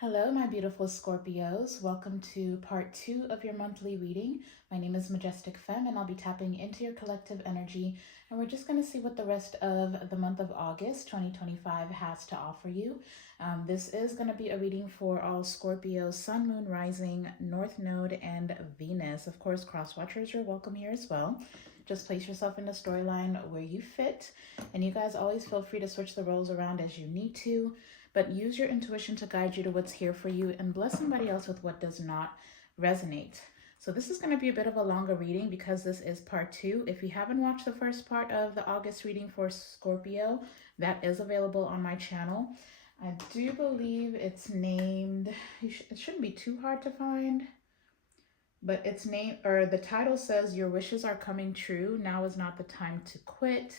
Hello, my beautiful Scorpios. Welcome to part 2 of your monthly reading. My name is Majestic Femme, and I'll be tapping into your collective energy. And we're just going to see what the rest of the month of August 2025 has to offer you. This is going to be a reading for all Scorpio, Sun, Moon, Rising, North Node, and Venus. Of course, cross watchers are welcome here as well. Just place yourself in the storyline where you fit. And you guys always feel free to switch the roles around as you need to. But use your intuition to guide you to what's here for you and bless somebody else with what does not resonate. So this is going to be a bit of a longer reading because this is part 2. If you haven't watched the first part of the August reading for Scorpio, that is available on my channel. I do believe it's named, it shouldn't be too hard to find, but it's named, or the title says, Your Wishes Are Coming True. Now is not the time to quit.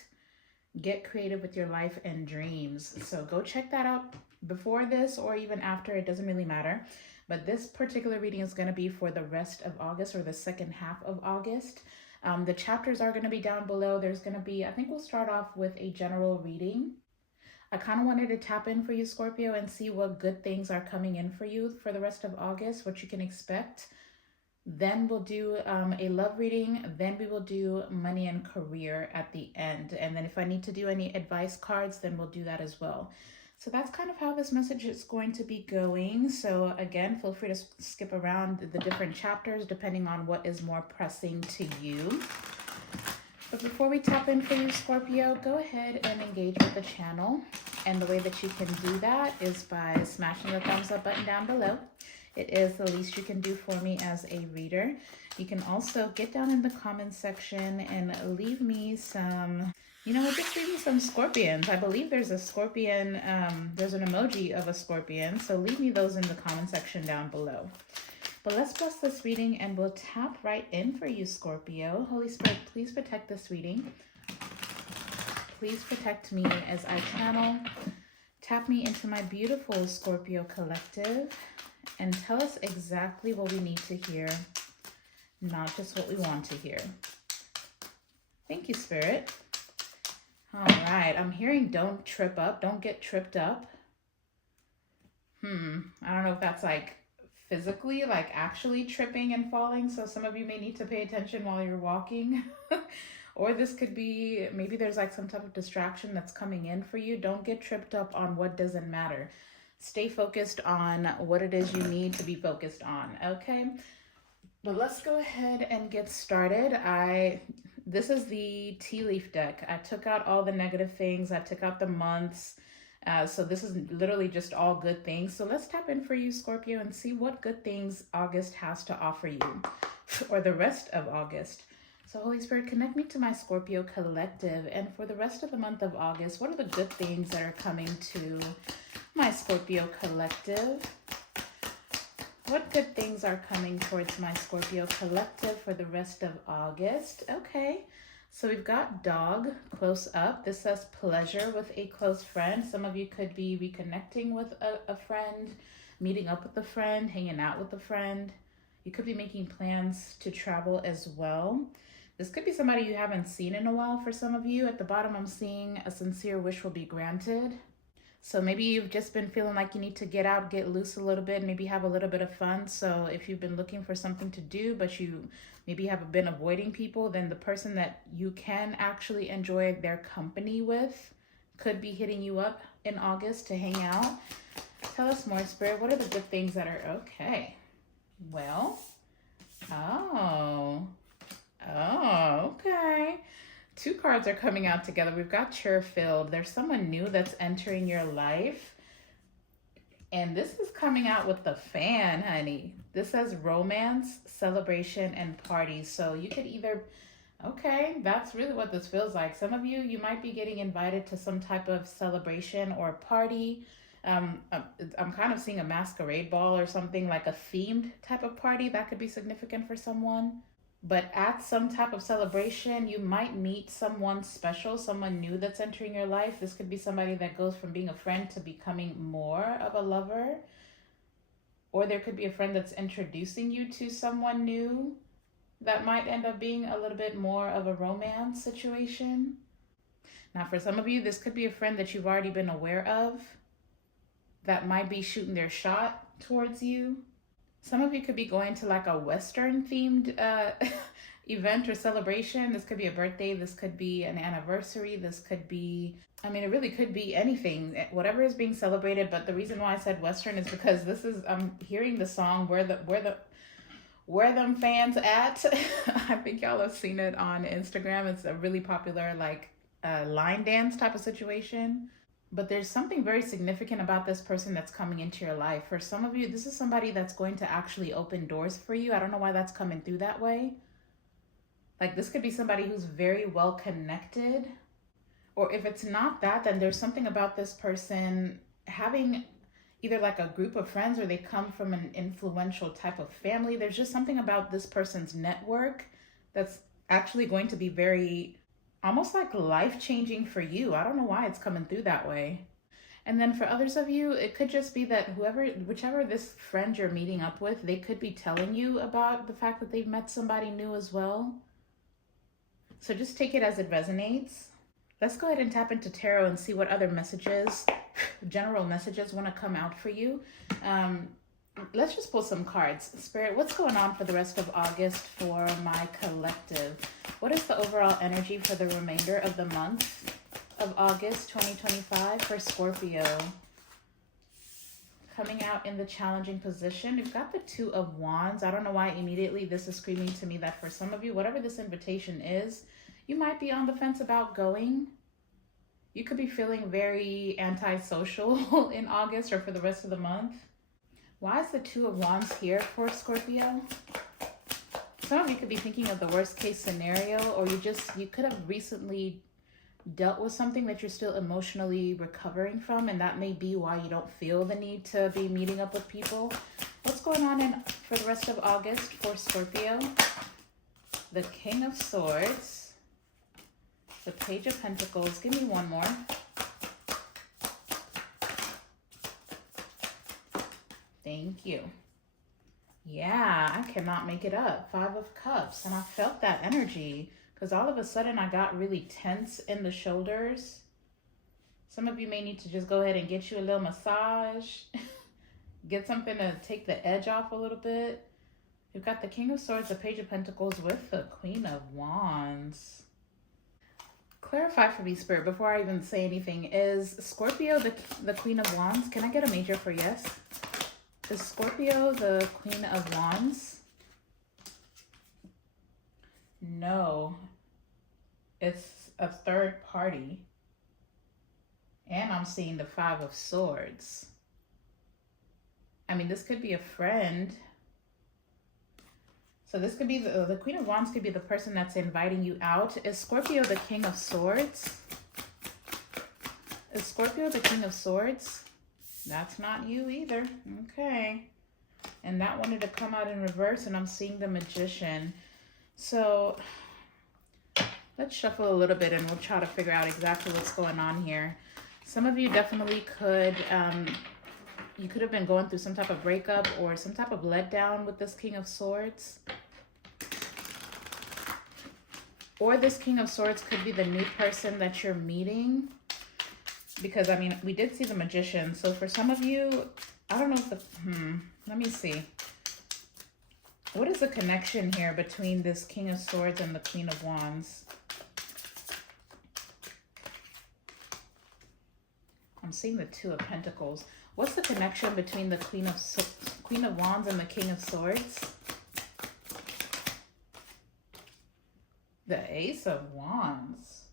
Get creative with your life and dreams. So go check that out before this or even after. It doesn't really matter. But this particular reading is going to be for the rest of August, or the second half of August. The chapters are going to be down below. There's going to be, I think we'll start off with a general reading. I kind of wanted to tap in for you, Scorpio, and see what good things are coming in for you for the rest of August, what you can expect. Then we'll do a love reading. Then we will do money and career at the end. And then if I need to do any advice cards, then we'll do that as well. So that's kind of how this message is going to be going. So again, feel free to skip around the different chapters depending on what is more pressing to you. But before we tap in for you, Scorpio, go ahead and engage with the channel. And the way that you can do that is by smashing the thumbs up button down below. It is the least you can do for me as a reader. You can also get down in the comments section and leave me some, just leave me some scorpions. I believe there's a scorpion, there's an emoji of a scorpion. So leave me those in the comment section down below. But let's bless this reading and we'll tap right in for you, Scorpio. Holy Spirit, please protect this reading. Please protect me as I channel. Tap me into my beautiful Scorpio collective. And tell us exactly what we need to hear, not just what we want to hear. Thank you, Spirit. All right, I'm hearing don't trip up, don't get tripped up. I don't know if that's like physically, like actually tripping and falling. So some of you may need to pay attention while you're walking. Or this could be, maybe there's like some type of distraction that's coming in for you. Don't get tripped up on what doesn't matter. Stay focused on what it is you need to be focused on, okay? But let's go ahead and get started. This is the tea leaf deck. I took out all the negative things. I took out the months. So this is literally just all good things. So let's tap in for you, Scorpio, and see what good things August has to offer you, or the rest of August. So Holy Spirit, connect me to my Scorpio collective. And for the rest of the month of August, what are the good things that are coming to my Scorpio collective? What good things are coming towards my Scorpio collective for the rest of August? Okay, so we've got dog close up. This says pleasure with a close friend. Some of you could be reconnecting with a friend, meeting up with a friend, hanging out with a friend. You could be making plans to travel as well. This could be somebody you haven't seen in a while for some of you. At the bottom, I'm seeing a sincere wish will be granted. So maybe you've just been feeling like you need to get out, get loose a little bit, maybe have a little bit of fun. So if you've been looking for something to do, but you maybe have been avoiding people, then the person that you can actually enjoy their company with could be hitting you up in August to hang out. Tell us more, Spirit. What are the good things that are okay? Well, okay. Two cards are coming out together. We've got Cheer-filled. There's someone new that's entering your life. And this is coming out with the fan, honey. This says romance, celebration, and party. So you could either, okay, that's really what this feels like. Some of you might be getting invited to some type of celebration or party. I'm kind of seeing a masquerade ball or something, like a themed type of party. That could be significant for someone. But at some type of celebration, you might meet someone special, someone new that's entering your life. This could be somebody that goes from being a friend to becoming more of a lover. Or there could be a friend that's introducing you to someone new that might end up being a little bit more of a romance situation. Now, for some of you, this could be a friend that you've already been aware of. that might be shooting their shot towards you. Some of you could be going to like a Western themed event or celebration. This could be a birthday. This could be an anniversary. This could be, I mean, it really could be anything, whatever is being celebrated. But the reason why I said Western is because this is, I'm hearing the song Where Them Fans At. I think y'all have seen it on Instagram. It's a really popular like line dance type of situation. But there's something very significant about this person that's coming into your life. For some of you, this is somebody that's going to actually open doors for you. I don't know why that's coming through that way. Like this could be somebody who's very well connected. Or if it's not that, then there's something about this person having either like a group of friends or they come from an influential type of family. There's just something about this person's network that's actually going to be very almost like life-changing for you. I don't know why it's coming through that way. And then for others of you, it could just be that whichever this friend you're meeting up with, they could be telling you about the fact that they've met somebody new as well. So just take it as it resonates. Let's go ahead and tap into tarot and see what other messages, general messages, want to come out for you. Let's just pull some cards. Spirit, what's going on for the rest of August for my collective? What is the overall energy for the remainder of the month of August 2025 for Scorpio? Coming out in the challenging position, you've got the Two of Wands. I don't know why immediately this is screaming to me that for some of you, whatever this invitation is, you might be on the fence about going. You could be feeling very antisocial in August or for the rest of the month. Why is the Two of Wands here for Scorpio? Some of you could be thinking of the worst case scenario, or you could have recently dealt with something that you're still emotionally recovering from, and that may be why you don't feel the need to be meeting up with people. What's going on for the rest of August for Scorpio? The King of Swords, the Page of Pentacles. Give me one more. Thank you. Yeah, I cannot make it up. Five of Cups. And I felt that energy because all of a sudden I got really tense in the shoulders. Some of you may need to just go ahead and get you a little massage. Get something to take the edge off a little bit. You've got the King of Swords, the Page of Pentacles with the Queen of Wands. Clarify for me, Spirit, before I even say anything. Is Scorpio the Queen of Wands? Can I get a major for yes? Is Scorpio the Queen of Wands? No. It's a third party. And I'm seeing the Five of Swords. I mean, this could be a friend. So this could be the Queen of Wands could be the person that's inviting you out. Is Scorpio the King of Swords? Is Scorpio the King of Swords? That's not you either. Okay. And that wanted to come out in reverse, and I'm seeing the Magician. So let's shuffle a little bit and we'll try to figure out exactly what's going on here. Some of you definitely could, you could have been going through some type of breakup or some type of letdown with this King of Swords. Or this King of Swords could be the new person that you're meeting. Because, I mean, we did see the Magician. So for some of you, I don't know if the, let me see. What is the connection here between this King of Swords and the Queen of Wands? I'm seeing the Two of Pentacles. What's the connection between the Queen of Wands and the King of Swords? The Ace of Wands.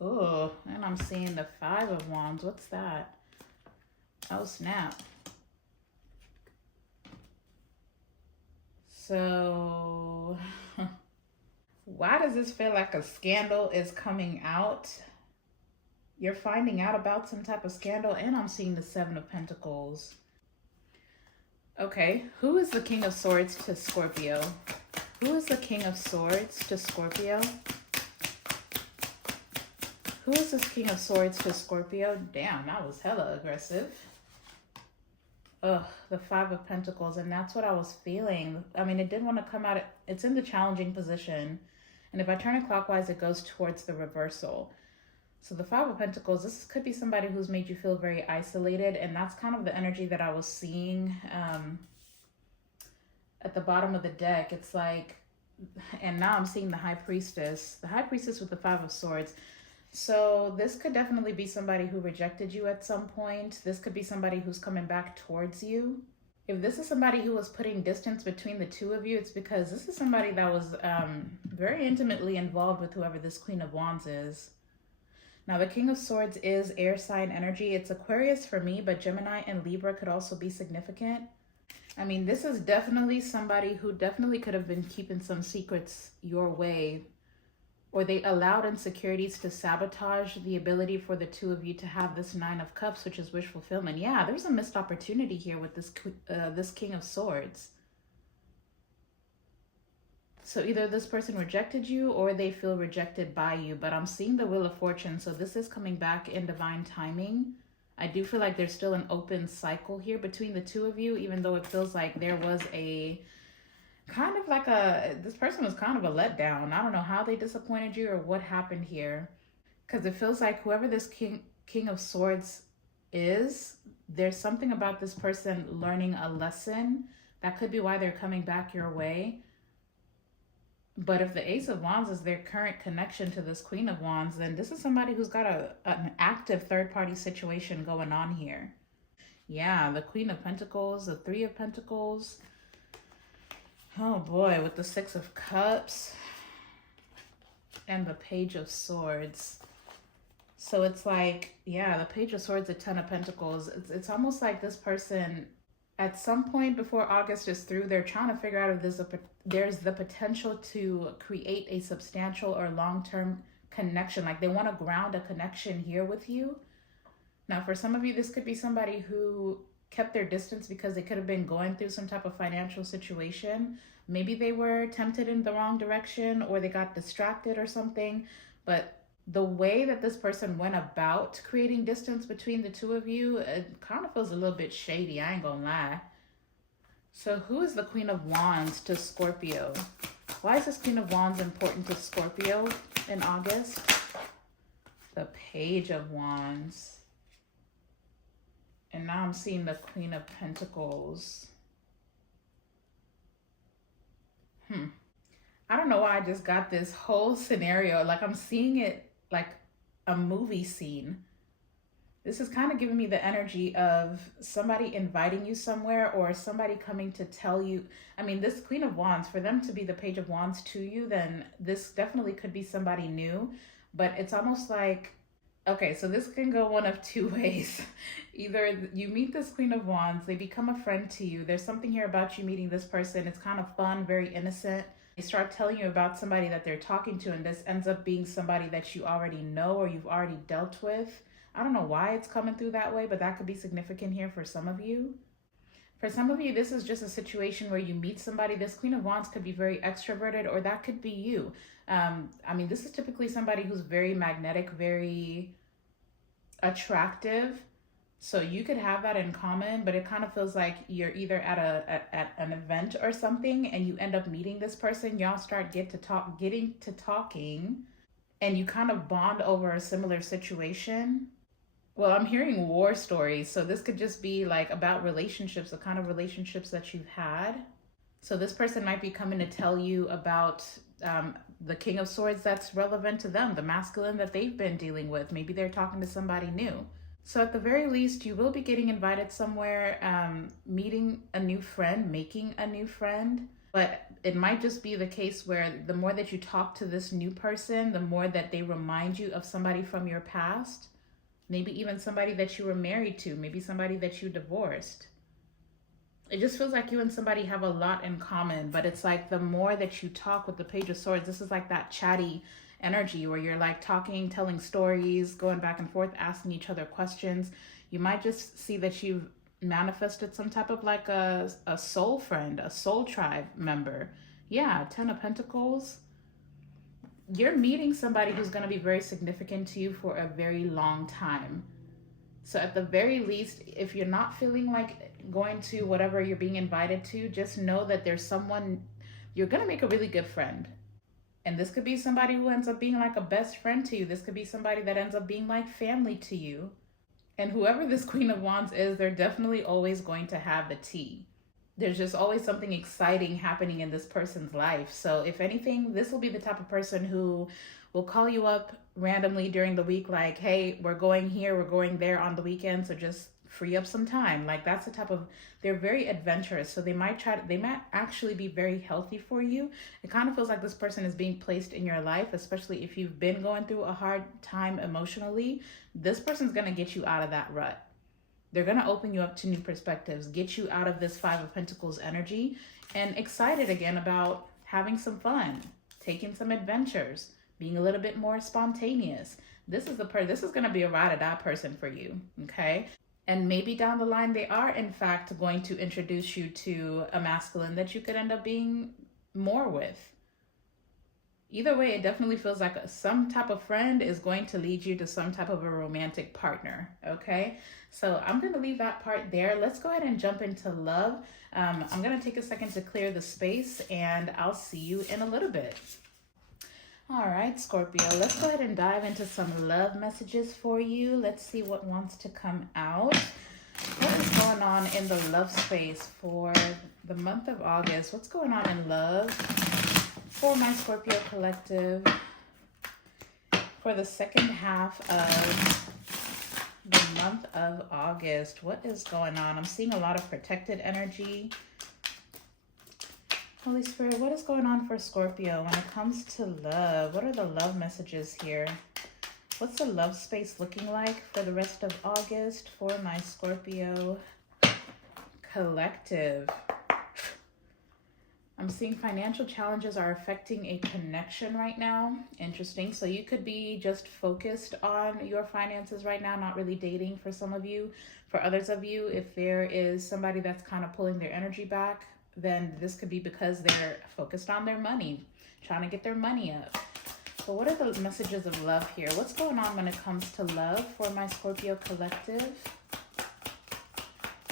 Oh, and I'm seeing the Five of Wands. What's that? Oh, snap. So, why does this feel like a scandal is coming out? You're finding out about some type of scandal, and I'm seeing the Seven of Pentacles. Okay, who is the King of Swords to Scorpio? Who is the King of Swords to Scorpio? Who is this King of Swords to Scorpio? Damn, that was hella aggressive. Ugh, the Five of Pentacles, and that's what I was feeling. I mean, it did want to come out. It's in the challenging position, and if I turn it clockwise, it goes towards the reversal. So the Five of Pentacles, this could be somebody who's made you feel very isolated, and that's kind of the energy that I was seeing at the bottom of the deck. It's like, and now I'm seeing the High Priestess. The High Priestess with the Five of Swords. So this could definitely be somebody who rejected you at some point. This could be somebody who's coming back towards you. If this is somebody who was putting distance between the two of you, it's because this is somebody that was very intimately involved with whoever this Queen of Wands is. Now, the King of Swords is air sign energy. It's Aquarius for me, but Gemini and Libra could also be significant. I mean, this is definitely somebody who definitely could have been keeping some secrets your way, or they allowed insecurities to sabotage the ability for the two of you to have this Nine of Cups, which is wish fulfillment. Yeah, there's a missed opportunity here with this King of Swords. So either this person rejected you or they feel rejected by you, but I'm seeing the Wheel of Fortune. So this is coming back in divine timing. I do feel like there's still an open cycle here between the two of you, even though it feels like there was a kind of like this person was kind of a letdown. I don't know how they disappointed you or what happened here, because it feels like whoever this King of Swords is, there's something about this person learning a lesson. That could be why they're coming back your way. But if the Ace of Wands is their current connection to this Queen of Wands, then this is somebody who's got an active third-party situation going on here. Yeah, the Queen of Pentacles, the Three of Pentacles. Oh boy, with the Six of Cups and the Page of Swords. So it's like, yeah, the Page of Swords, the Ten of Pentacles. It's almost like this person, at some point before August is through, they're trying to figure out if there's the potential to create a substantial or long-term connection. Like they want to ground a connection here with you. Now, for some of you, this could be somebody who kept their distance because they could have been going through some type of financial situation. Maybe they were tempted in the wrong direction or they got distracted or something. But the way that this person went about creating distance between the two of you, it kind of feels a little bit shady, I ain't gonna lie. So who is the Queen of Wands to Scorpio? Why is this Queen of Wands important to Scorpio in August? The Page of Wands. And now I'm seeing the Queen of Pentacles. I don't know why I just got this whole scenario. Like I'm seeing it like a movie scene. This is kind of giving me the energy of somebody inviting you somewhere or somebody coming to tell you. I mean, this Queen of Wands, for them to be the Page of Wands to you, then this definitely could be somebody new. But it's almost like, okay, so this can go one of two ways. Either you meet this Queen of Wands, they become a friend to you. There's something here about you meeting this person. It's kind of fun, very innocent. They start telling you about somebody that they're talking to, and this ends up being somebody that you already know or you've already dealt with. I don't know why it's coming through that way, but that could be significant here for some of you. For some of you, this is just a situation where you meet somebody. This Queen of Wands could be very extroverted, or that could be you. I mean, this is typically somebody who's very magnetic, very attractive. So you could have that in common, but it kind of feels like you're either at an event or something and you end up meeting this person. Y'all start getting to talking and you kind of bond over a similar situation. Well, I'm hearing war stories. So this could just be like about relationships, the kind of relationships that you've had. So this person might be coming to tell you about the King of Swords that's relevant to them, the masculine that they've been dealing with. Maybe they're talking to somebody new. So at the very least, you will be getting invited somewhere, meeting a new friend, making a new friend. But it might just be the case where the more that you talk to this new person, the more that they remind you of somebody from your past. Maybe even somebody that you were married to, maybe somebody that you divorced. It just feels like you and somebody have a lot in common, but it's like the more that you talk with the Page of Swords, this is like that chatty energy where you're like talking, telling stories, going back and forth, asking each other questions. You might just see that you've manifested some type of like a soul friend, a soul tribe member. Yeah, Ten of Pentacles. You're meeting somebody who's going to be very significant to you for a very long time. So at the very least, if you're not feeling like going to whatever you're being invited to, just know that there's someone, you're going to make a really good friend. And this could be somebody who ends up being like a best friend to you. This could be somebody that ends up being like family to you. And whoever this Queen of Wands is, they're definitely always going to have the tea. There's just always something exciting happening in this person's life. So if anything, this will be the type of person who will call you up randomly during the week, like, hey, we're going here, we're going there on the weekend, so just free up some time. Like, that's the type of, they're very adventurous, so they might actually be very healthy for you. It kind of feels like this person is being placed in your life, especially if you've been going through a hard time emotionally. This person's going to get you out of that rut. They're going to open you up to new perspectives, get you out of this Five of Pentacles energy, and excited again about having some fun, taking some adventures, being a little bit more spontaneous. This is going to be a ride or die person for you, okay? And maybe down the line, they are in fact going to introduce you to a masculine that you could end up being more with. Either way, it definitely feels like some type of friend is going to lead you to some type of a romantic partner, okay? So I'm going to leave that part there. Let's go ahead and jump into love. I'm going to take a second to clear the space, and I'll see you in a little bit. All right, Scorpio, let's go ahead and dive into some love messages for you. Let's see what wants to come out. What is going on in the love space for the month of August? What's going on in love for my Scorpio collective for the second half of the month of August? What is going on? I'm seeing a lot of protected energy. Holy Spirit, what is going on for Scorpio when it comes to love? What are the love messages here? What's the love space looking like for the rest of August for my Scorpio collective? I'm seeing financial challenges are affecting a connection right now. Interesting. So you could be just focused on your finances right now, not really dating for some of you. For others of you, if there is somebody that's kind of pulling their energy back, then this could be because they're focused on their money, trying to get their money up. So what are the messages of love here? What's going on when it comes to love for my Scorpio collective?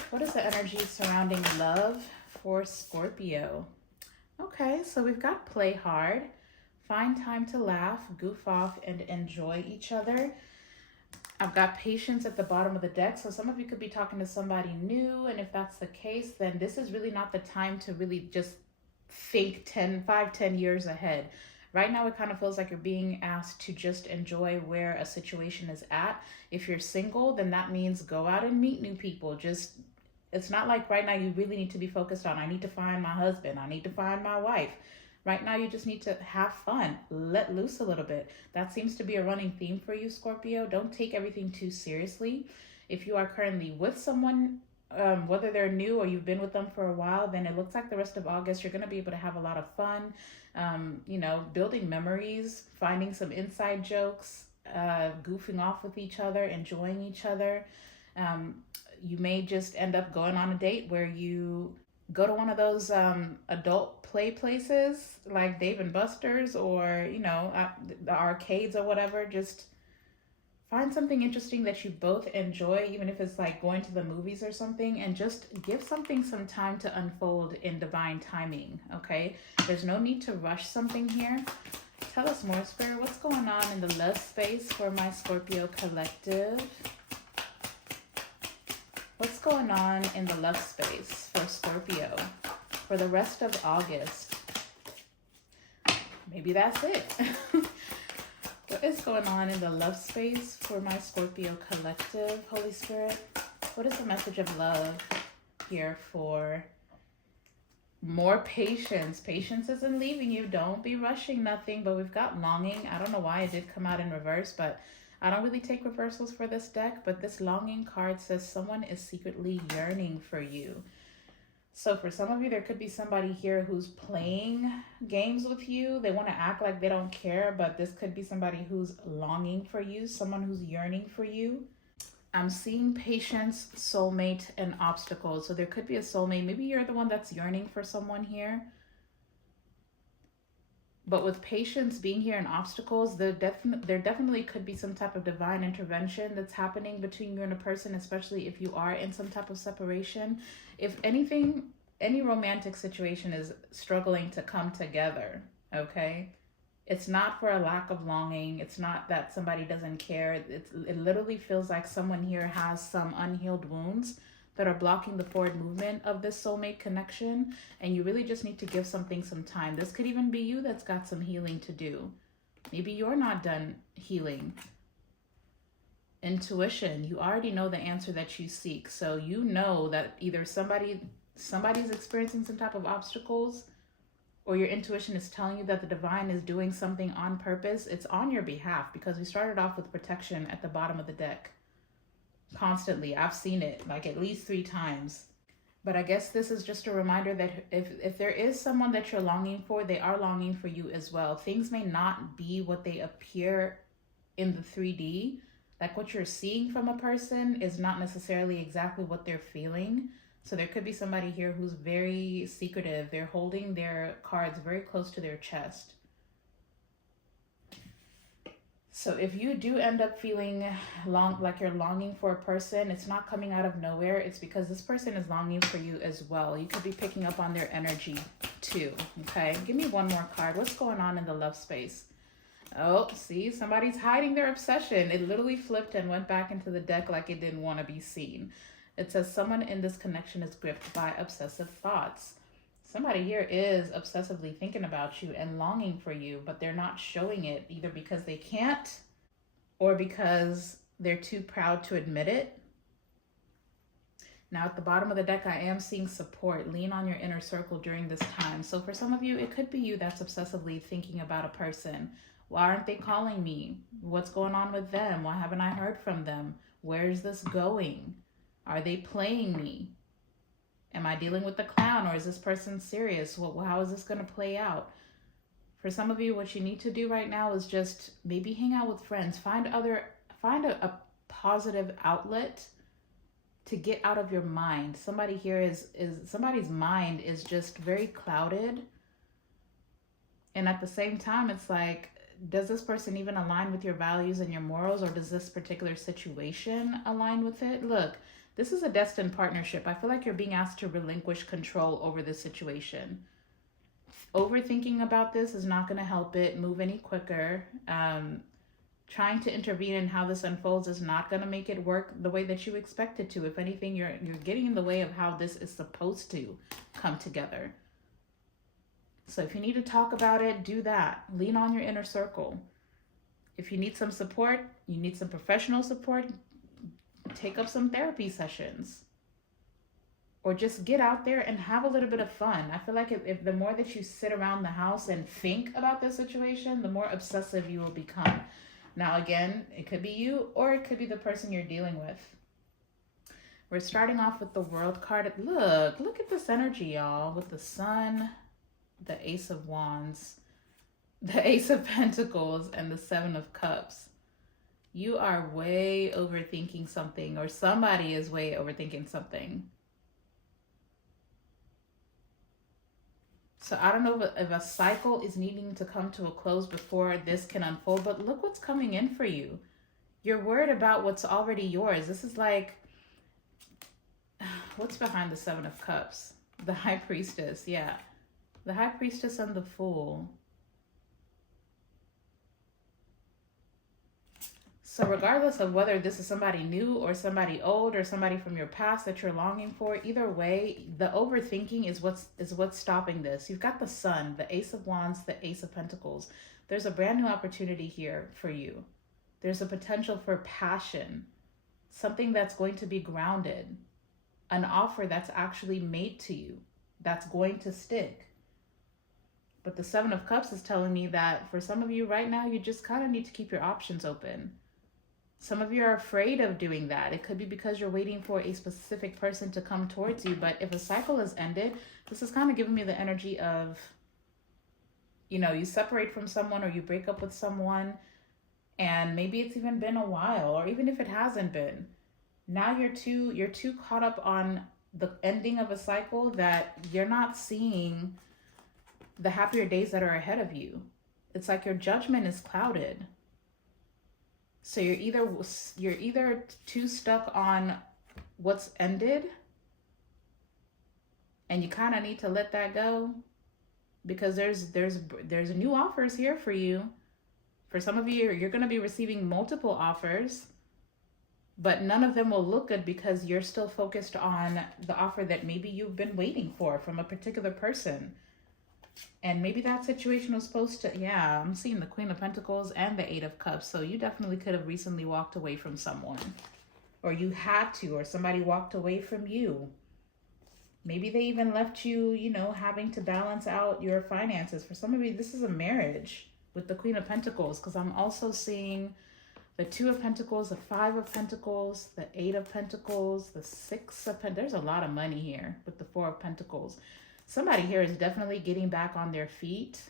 What is the energy surrounding love for Scorpio? Okay, so we've got play hard, find time to laugh, goof off, and enjoy each other. I've got patience at the bottom of the deck. So some of you could be talking to somebody new. And if that's the case, then this is really not the time to really just think 10 years ahead. Right now, it kind of feels like you're being asked to just enjoy where a situation is at. If you're single, then that means go out and meet new people. It's not like right now you really need to be focused on, I need to find my husband, I need to find my wife. Right now, you just need to have fun, let loose a little bit. That seems to be a running theme for you, Scorpio. Don't take everything too seriously. If you are currently with someone, whether they're new or you've been with them for a while, then it looks like the rest of August, you're going to be able to have a lot of fun, building memories, finding some inside jokes, goofing off with each other, enjoying each other. You may just end up going on a date where you go to one of those adult play places like Dave and Buster's or, the arcades or whatever. Just find something interesting that you both enjoy, even if it's like going to the movies or something, and just give something some time to unfold in divine timing, okay? There's no need to rush something here. Tell us more, Spirit. What's going on in the love space for my Scorpio collective? What's going on in the love space for Scorpio for the rest of August? Maybe that's it. What is going on in the love space for my Scorpio collective, Holy Spirit? What is the message of love here for more patience? Patience isn't leaving you. Don't be rushing nothing, but we've got longing. I don't know why it did come out in reverse, but I don't really take reversals for this deck, but this longing card says someone is secretly yearning for you. So for some of you, there could be somebody here who's playing games with you. They want to act like they don't care, but this could be somebody who's longing for you, someone who's yearning for you. I'm seeing patience, soulmate, and obstacles. So there could be a soulmate. Maybe you're the one that's yearning for someone here. But with patience being here and obstacles, there definitely could be some type of divine intervention that's happening between you and a person, especially if you are in some type of separation. If anything, any romantic situation is struggling to come together, okay? It's not for a lack of longing. It's not that somebody doesn't care. It literally feels like someone here has some unhealed wounds that are blocking the forward movement of this soulmate connection, and you really just need to give something some time. This could even be you that's got some healing to do. Maybe you're not done healing. Intuition, you already know the answer that you seek. So you know that either somebody's experiencing some type of obstacles, or your intuition is telling you that the divine is doing something on purpose. It's on your behalf, because we started off with protection at the bottom of the deck. Constantly. I've seen it like at least 3 times. But I guess this is just a reminder that if there is someone that you're longing for, they are longing for you as well. Things may not be what they appear in the 3D. Like what you're seeing from a person is not necessarily exactly what they're feeling. So there could be somebody here who's very secretive. They're holding their cards very close to their chest. So if you do end up feeling like you're longing for a person, it's not coming out of nowhere. It's because this person is longing for you as well. You could be picking up on their energy too, okay? Give me one more card. What's going on in the love space? Oh, see, somebody's hiding their obsession. It literally flipped and went back into the deck like it didn't want to be seen. It says someone in this connection is gripped by obsessive thoughts. Somebody here is obsessively thinking about you and longing for you, but they're not showing it, either because they can't or because they're too proud to admit it. Now at the bottom of the deck, I am seeing support. Lean on your inner circle during this time. So for some of you, it could be you that's obsessively thinking about a person. Why aren't they calling me? What's going on with them? Why haven't I heard from them? Where's this going? Are they playing me? Am I dealing with the clown, or is this person serious? How is this going to play out? For some of you, what you need to do right now is just maybe hang out with friends. Find a positive outlet to get out of your mind. Somebody here somebody's mind is just very clouded. And at the same time, it's like, does this person even align with your values and your morals, or does this particular situation align with it? Look, this is a destined partnership. I feel like you're being asked to relinquish control over this situation. Overthinking about this is not going to help it move any quicker. Trying to intervene in how this unfolds is not going to make it work the way that you expect it to. If anything, you're getting in the way of how this is supposed to come together. So if you need to talk about it, do that. Lean on your inner circle. If you need some support, you need some professional support, take up some therapy sessions. Or just get out there and have a little bit of fun. I feel like if the more that you sit around the house and think about this situation, the more obsessive you will become. Now, again, it could be you, or it could be the person you're dealing with. We're starting off with the World card. Look at this energy, y'all, with the Sun, the Ace of Wands, the Ace of Pentacles, and the Seven of Cups. You are way overthinking something, or somebody is way overthinking something. So I don't know if a cycle is needing to come to a close before this can unfold, but look what's coming in for you. You're worried about what's already yours. This is like, what's behind the Seven of Cups? The High Priestess, yeah. The High Priestess and the Fool. So regardless of whether this is somebody new or somebody old or somebody from your past that you're longing for, either way, the overthinking is what's stopping this. You've got the Sun, the Ace of Wands, the Ace of Pentacles. There's a brand new opportunity here for you. There's a potential for passion, something that's going to be grounded, an offer that's actually made to you, that's going to stick. But the Seven of Cups is telling me that for some of you right now, you just kind of need to keep your options open. Some of you are afraid of doing that. It could be because you're waiting for a specific person to come towards you. But if a cycle has ended, this is kind of giving me the energy of, you separate from someone or you break up with someone, and maybe it's even been a while, or even if it hasn't been. Now you're too caught up on the ending of a cycle that you're not seeing the happier days that are ahead of you. It's like your judgment is clouded. So you're either too stuck on what's ended and you kind of need to let that go, because there's new offers here for you. For some of you, you're going to be receiving multiple offers, but none of them will look good because you're still focused on the offer that maybe you've been waiting for from a particular person. And maybe that situation was supposed to, yeah, I'm seeing the Queen of Pentacles and the Eight of Cups. So you definitely could have recently walked away from someone, or you had to, or somebody walked away from you. Maybe they even left you, you know, having to balance out your finances. For some of you, this is a marriage with the Queen of Pentacles, because I'm also seeing the Two of Pentacles, the Five of Pentacles, the Eight of Pentacles, the Six of Pentacles. There's a lot of money here with the Four of Pentacles. Somebody here is definitely getting back on their feet.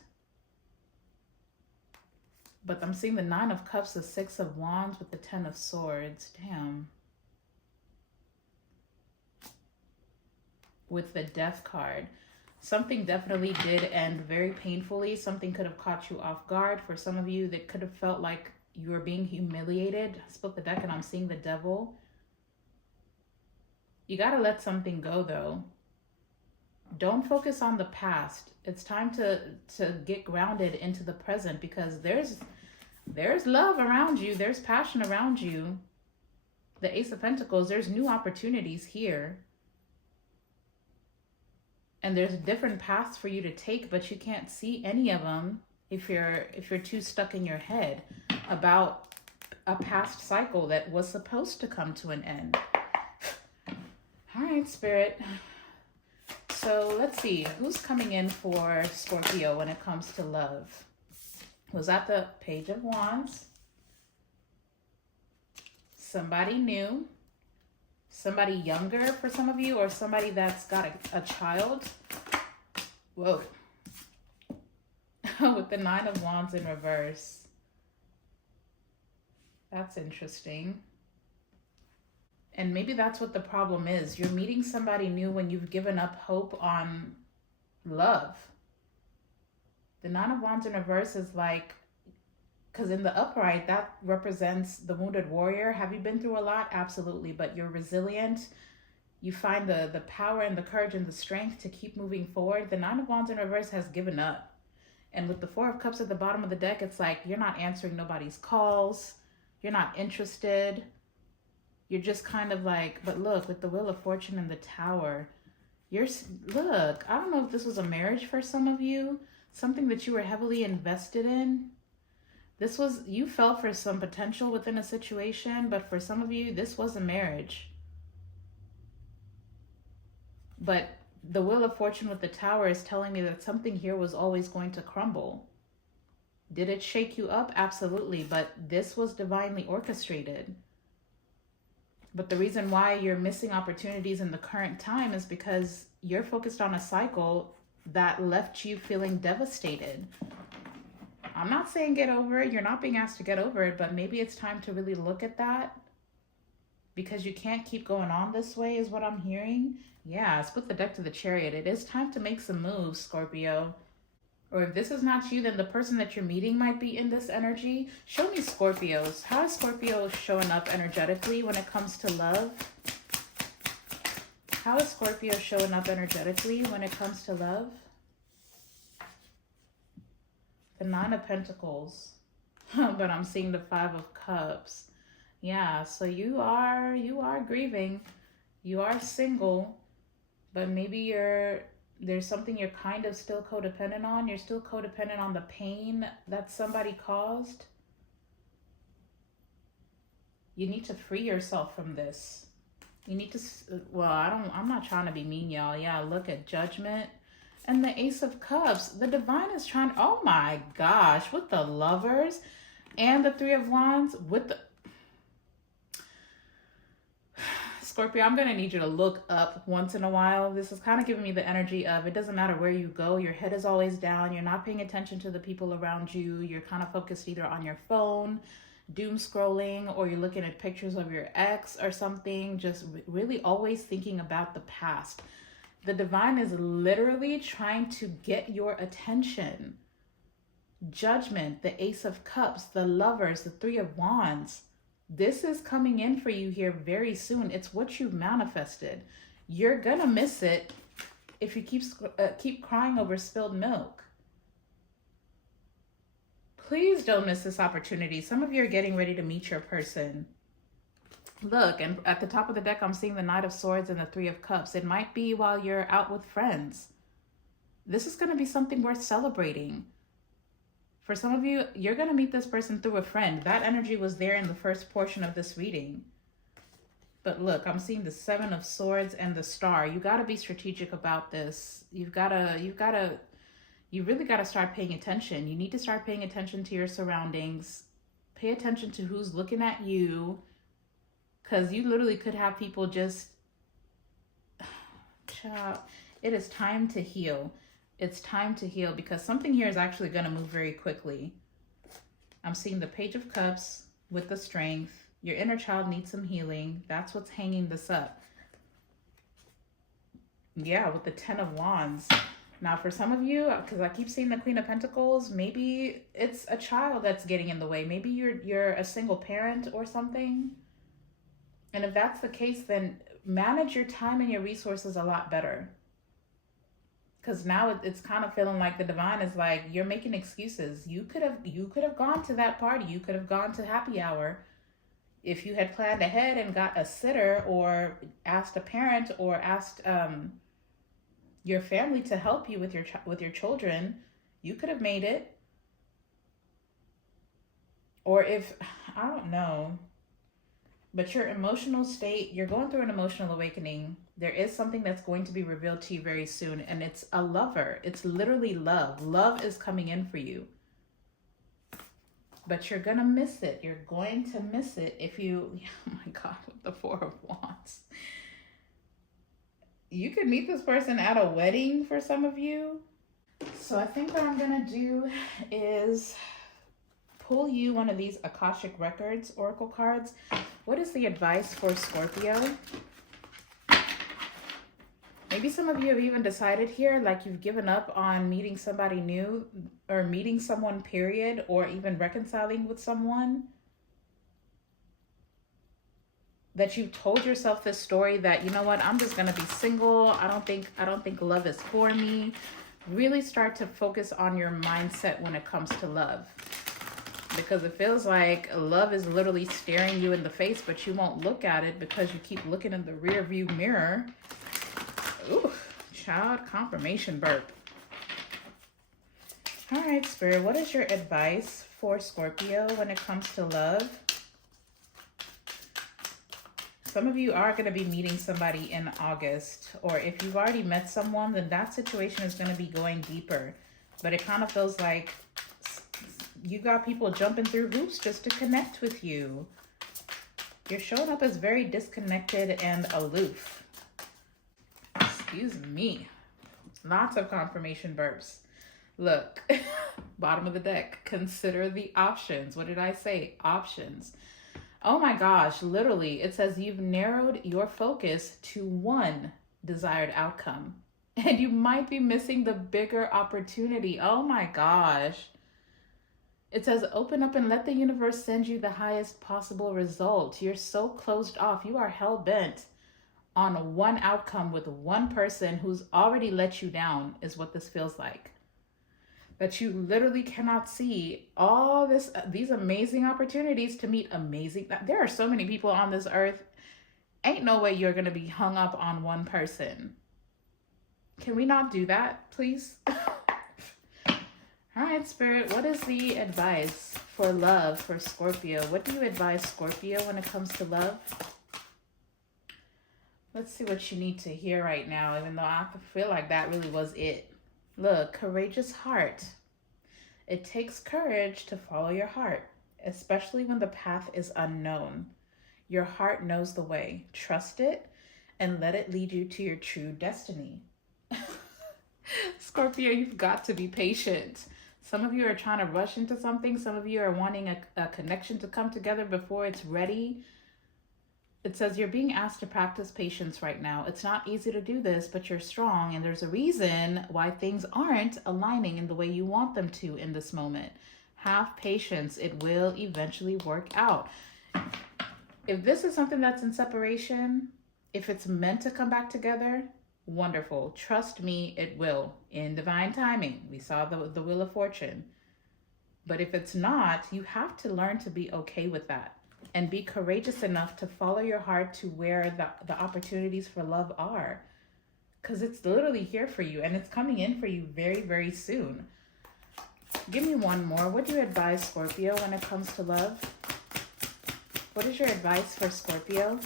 But I'm seeing the Nine of Cups, the Six of Wands with the Ten of Swords. Damn. With the Death card. Something definitely did end very painfully. Something could have caught you off guard. For some of you, that could have felt like you were being humiliated. I split the deck and I'm seeing the Devil. You got to let something go, though. Don't focus on the past. It's time to get grounded into the present, because there's love around you. There's passion around you. The Ace of Pentacles, there's new opportunities here. And there's different paths for you to take, but you can't see any of them if you're too stuck in your head about a past cycle that was supposed to come to an end. All right, Spirit. So let's see, who's coming in for Scorpio when it comes to love? Was that the Page of Wands? Somebody new, somebody younger for some of you, or somebody that's got a child. Whoa. With the Nine of Wands in reverse. That's interesting. And maybe that's what the problem is. You're meeting somebody new when you've given up hope on love. The Nine of Wands in reverse is like, because in the upright, that represents the wounded warrior. Have you been through a lot? Absolutely. But you're resilient. You find the power and the courage and the strength to keep moving forward. The Nine of Wands in reverse has given up. And with the Four of Cups at the bottom of the deck, it's like you're not answering nobody's calls. You're not interested. You're just kind of like, but look, with the Wheel of Fortune and the Tower, look, I don't know if this was a marriage for some of you, something that you were heavily invested in. You fell for some potential within a situation, but for some of you, this was a marriage. But the Wheel of Fortune with the Tower is telling me that something here was always going to crumble. Did it shake you up? Absolutely, but this was divinely orchestrated. But the reason why you're missing opportunities in the current time is because you're focused on a cycle that left you feeling devastated. I'm not saying get over it. You're not being asked to get over it, but maybe it's time to really look at that, because you can't keep going on this way is what I'm hearing. Yeah, split the deck to the Chariot. It is time to make some moves, Scorpio. Or if this is not you, then the person that you're meeting might be in this energy. Show me Scorpios. How is Scorpio showing up energetically when it comes to love? How is Scorpio showing up energetically when it comes to love? The Nine of Pentacles. But I'm seeing the Five of Cups. Yeah, so you are grieving. You are single, but maybe there's something you're kind of still codependent on. You're still codependent on the pain that somebody caused. You need to free yourself from this. You need to, well, I'm not trying to be mean, y'all. Yeah, look at Judgment. And the Ace of Cups. The Divine is trying, oh my gosh, with the Lovers and the Three of Wands with the, Scorpio, I'm going to need you to look up once in a while. This is kind of giving me the energy of it doesn't matter where you go. Your head is always down. You're not paying attention to the people around you. You're kind of focused either on your phone, doom scrolling, or you're looking at pictures of your ex or something. Just really always thinking about the past. The Divine is literally trying to get your attention. Judgment, the Ace of Cups, the Lovers, the Three of Wands. This is coming in for you here very soon. It's what you've manifested. You're gonna miss it if you keep crying over spilled milk. Please don't miss this opportunity. Some of you are getting ready to meet your person. Look, and at the top of the deck, I'm seeing the Knight of Swords and the Three of Cups. It might be while you're out with friends. This is going to be something worth celebrating. For some of you, you're going to meet this person through a friend. That energy was there in the first portion of this reading. But look, I'm seeing the Seven of Swords and the Star. You got to be strategic about this. You really got to start paying attention. You need to start paying attention to your surroundings. Pay attention to who's looking at you. Because you literally could have people just... Child, it is time to heal. It's time to heal because something here is actually going to move very quickly. I'm seeing the Page of Cups with the Strength. Your inner child needs some healing. That's what's hanging this up. Yeah, with the Ten of Wands. Now, for some of you, because I keep seeing the Queen of Pentacles, maybe it's a child that's getting in the way. Maybe you're a single parent or something. And if that's the case, then manage your time and your resources a lot better. Because now it's kind of feeling like the divine is like, you're making excuses. You could have gone to that party. You could have gone to happy hour. If you had planned ahead and got a sitter or asked a parent or asked your family to help you with your children, you could have made it. Or if, I don't know, but your emotional state, you're going through an emotional awakening. There is something that's going to be revealed to you very soon, and it's a lover. It's literally love. Love is coming in for you. But you're going to miss it. You're going to miss it if you... Oh my God, with the Four of Wands. You could meet this person at a wedding for some of you. So I think what I'm going to do is pull you one of these Akashic Records Oracle cards. What is the advice for Scorpio? Maybe some of you have even decided here, like you've given up on meeting somebody new or meeting someone, period, or even reconciling with someone. That you've told yourself this story that, you know what, I'm just going to be single. I don't think love is for me. Really start to focus on your mindset when it comes to love. Because it feels like love is literally staring you in the face, but you won't look at it because you keep looking in the rear view mirror. Ooh, child, confirmation burp. All right, Spirit, what is your advice for Scorpio when it comes to love? Some of you are going to be meeting somebody in August, or if you've already met someone, then that situation is going to be going deeper. But it kind of feels like you got people jumping through hoops just to connect with you. You're showing up as very disconnected and aloof. Excuse me. Lots of confirmation burps. Look, bottom of the deck. Consider the options. What did I say? Options. Oh my gosh, literally, it says you've narrowed your focus to one desired outcome. And you might be missing the bigger opportunity. Oh my gosh. It says, open up and let the universe send you the highest possible result. You're so closed off. You are hell-bent on one outcome with one person who's already let you down, is what this feels like. That you literally cannot see all these amazing opportunities to meet amazing... There are so many people on this earth. Ain't no way you're going to be hung up on one person. Can we not do that, please? All right, Spirit, what is the advice for love for Scorpio? What do you advise Scorpio when it comes to love? Let's see what you need to hear right now, even though I feel like that really was it. Look, courageous heart. It takes courage to follow your heart, especially when the path is unknown. Your heart knows the way. Trust it and let it lead you to your true destiny. Scorpio, you've got to be patient. Some of you are trying to rush into something. Some of you are wanting a connection to come together before it's ready. It says you're being asked to practice patience right now. It's not easy to do this, but you're strong, and there's a reason why things aren't aligning in the way you want them to in this moment. Have patience. It will eventually work out. If this is something that's in separation, if it's meant to come back together, wonderful. Trust me, it will. In divine timing. We saw the Wheel of Fortune. But if it's not, you have to learn to be okay with that and be courageous enough to follow your heart to where the opportunities for love are. Because it's literally here for you and it's coming in for you very, very soon. Give me one more. What do you advise Scorpio when it comes to love? What is your advice for Scorpio?